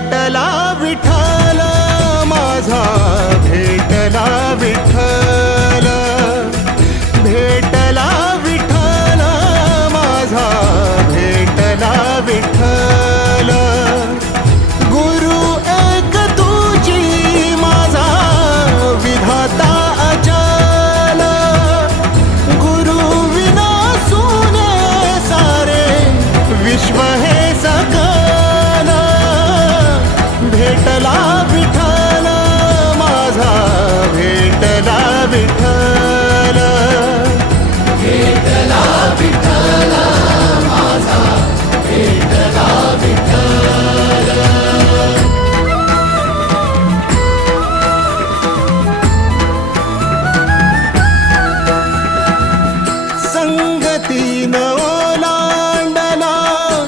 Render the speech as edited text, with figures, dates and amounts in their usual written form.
भेटला विठ्ठल माझा, भेटला विठ्ठल, भेटला विठ्ठल माझा, भेटला विठ्ठल. गुरु एक तुझी माझा विधाता अचल, गुरु विना सुने सारे विश्व हे सकल. भेटला विठ्ठल माझा, भेटला विठ्ठल.